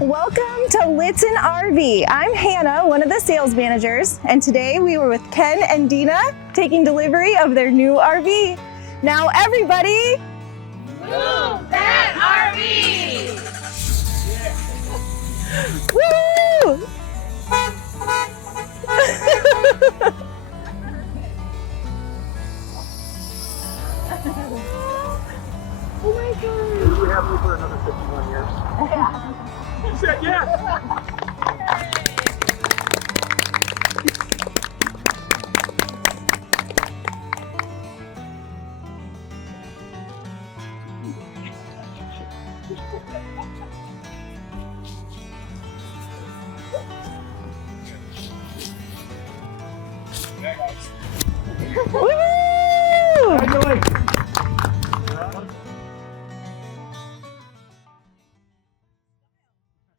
Welcome to Lichtsinn RV. I'm Hannah, one of the sales managers, and today we were with Ken and Deena taking delivery of their new RV. Now everybody, move that RV! woo! Oh my God. We have you for another 51 years. Yeah. You said yes.